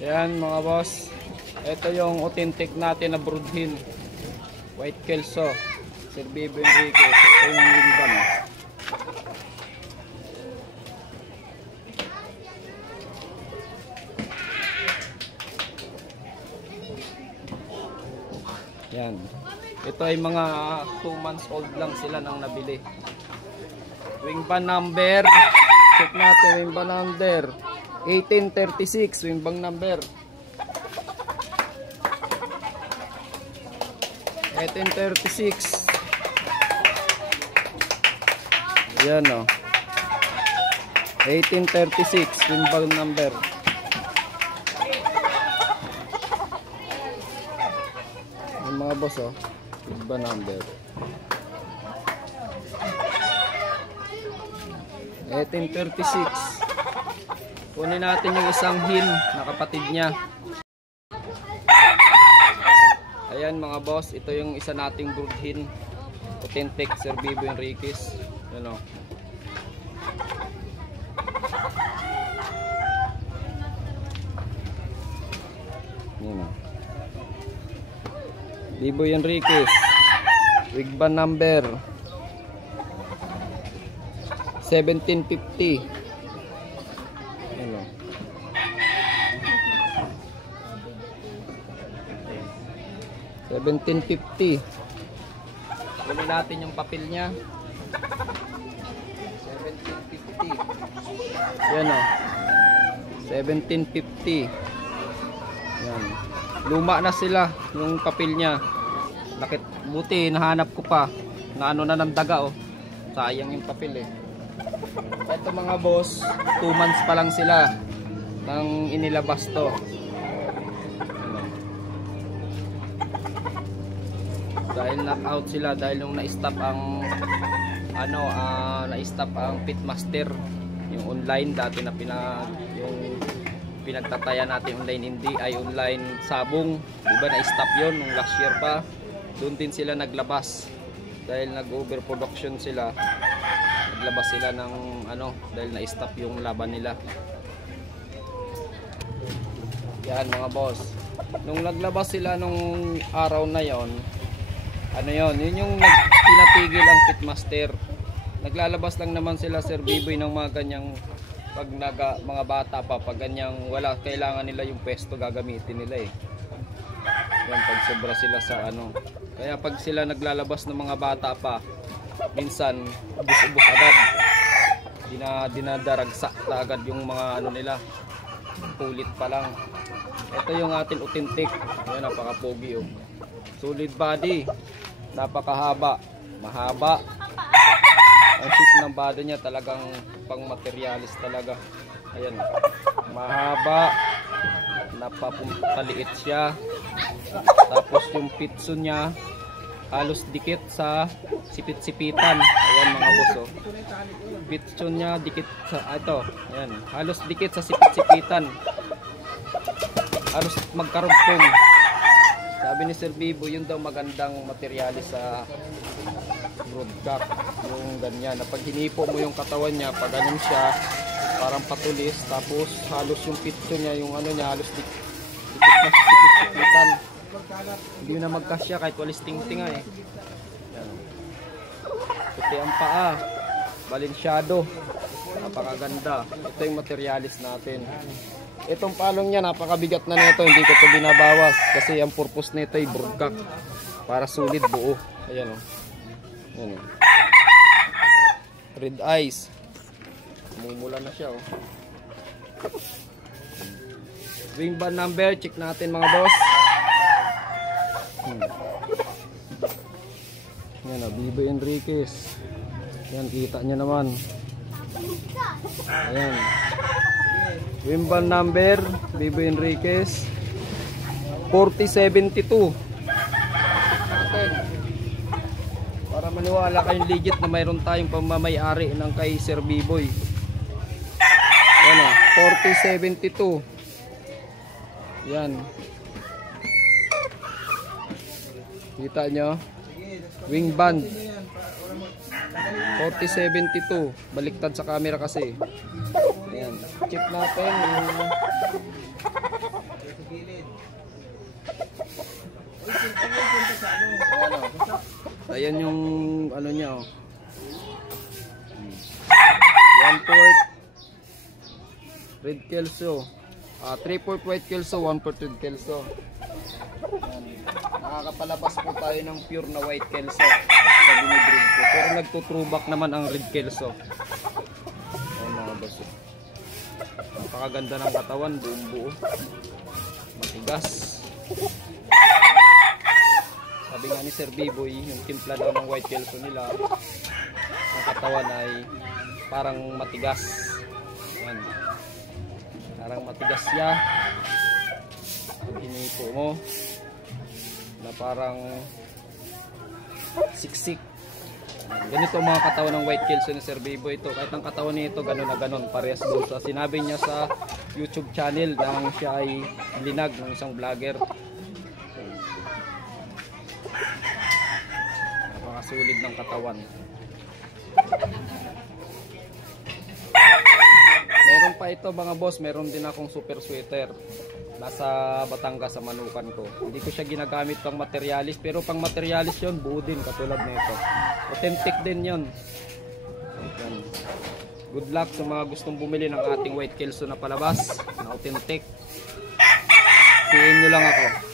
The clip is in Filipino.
Yan mga boss. Ito yung authentic natin na broodhin. White Kelso. Sir Bibo Enrique. Ito yung wingban. Yan. Ito ay mga 2 months old lang sila nang nabili. Wingban number. Check natin wingban number. 1836 wingban number. 1836. Yan o. 1836 wingban number. Yung mga boss o. Wingban number. 1836. Kunin natin yung isang hin na kapatid niya. Ayan mga boss, ito yung isa nating broodhin. Authentic Sir Bibo Enriquez. Yan o. Yan o. Bibo Enriquez. Wingban number 1750. Ano? 1750. Kunin natin yung papel niya. 1750. Yan o. 1750. Yan. Luma na sila yung papel niya. Buti nahanap ko pa. Na ano na ng daga oh. Sayang yung papel eh. Ito mga boss, 2 months pa lang sila nang inilabas to. Dahil knockout sila dahil nung na-stop ang na-stop ang Pitmaster, yung online dati na yung pinagtataya natin online, hindi ay online sabong, diba na-stop yon nung last year pa. Doon din sila naglabas dahil nag-overproduction sila. Naglabas sila ng dahil na-stop yung laban nila. Yan mga boss. Nung naglabas sila nung araw na yon, yun yung pinatigil ang Pitmaster. Naglalabas lang naman sila Sir Biboy ng mga ganyang pag mga bata pa, pag ganyang wala kailangan nila yung pwesto gagamitin nila eh. Yan pag sobra sila sa Kaya pag sila naglalabas ng mga bata pa, minsan ubus-ubus agad. Dinadaragsak na agad yung mga nila. Pulit pa lang. Ito yung ating authentic. Ayan, napaka-pogi oh. Solid body. Napakahaba. Mahaba. Ang shape ng body niya talagang pang materialis talaga. Ayan. Mahaba. Napapaliit siya. Tapos yung pitso niya halos dikit sa sipit-sipitan. Ayan mga boss oh. Pitso niya dikit sa ito. Ayan. Halos dikit sa sipit-sipitan. Halos magkarugtong. Sabi ni Sir Bibo, yun daw magandang materialis sa broodcock. Yung ganyan. Na pag hinipo mo yung katawan niya, pag ganun siya, parang patulis. Tapos halos yung pitso niya, yung niya, halos dikit na sipit-sipitan. Hindi na magkasya kahit walis ting-tinga eh. Yan. Puti ang paa. Balinsyado. Napakaganda. Ito yung materialis natin. Itong palong niya napakabigat na nito. Hindi ko ito binabawas. Kasi ang purpose nito ay broodcock. Para sulit buo. Ayan o. Ayan o. Red eyes. Mumula na siya o. Wingban number. Check natin mga boss. Yan o, Bibo Enriquez. Yan, kita nyo naman. Ayan. Wingban number, Bibo Enriquez 4072. Para maniwala kayong legit na mayroon tayong pamamay-ari ng kay Sir Biboy. Yan o, 4072. Yan. Kita nyo? Wing band 4072. Baliktad sa camera kasi. Ayan. Check natin yung ayan yung ano niya oh. 1/4 red kelso. 3/4 white kelso, 1/4 red kelso. Ayan. Nakakapalabas po tayo ng pure na white kelso sa binibreed ko. Pero nagtutrubak naman ang red kelso. Ayan mga boss. Napakaganda ng katawan, buong buo. Matigas. Sabi nga ni Sir Biboy, yung timpla daw ng white kelso nila, ang katawan ay parang matigas. Ayan. Parang matigas siya. Pag hinipo mo, na parang siksik. Ganito ang mga katawan ng white kelso ni Sir Biboy. Ito, kahit ang katawan nito gano'n na gano'n, parehas doon sa sinabi niya sa YouTube channel nang siya ay linag ng isang vlogger. Napakasulit ng katawan. Meron pa ito mga boss, meron din akong super sweater. Nasa Batangas sa manukan ko. Hindi ko siya ginagamit pang materialis, pero pang materialis yon buo din katulad nito. Authentic din yon. Good luck sa mga gustong bumili ng ating white kelso na palabas na authentic. PM nyo lang ako.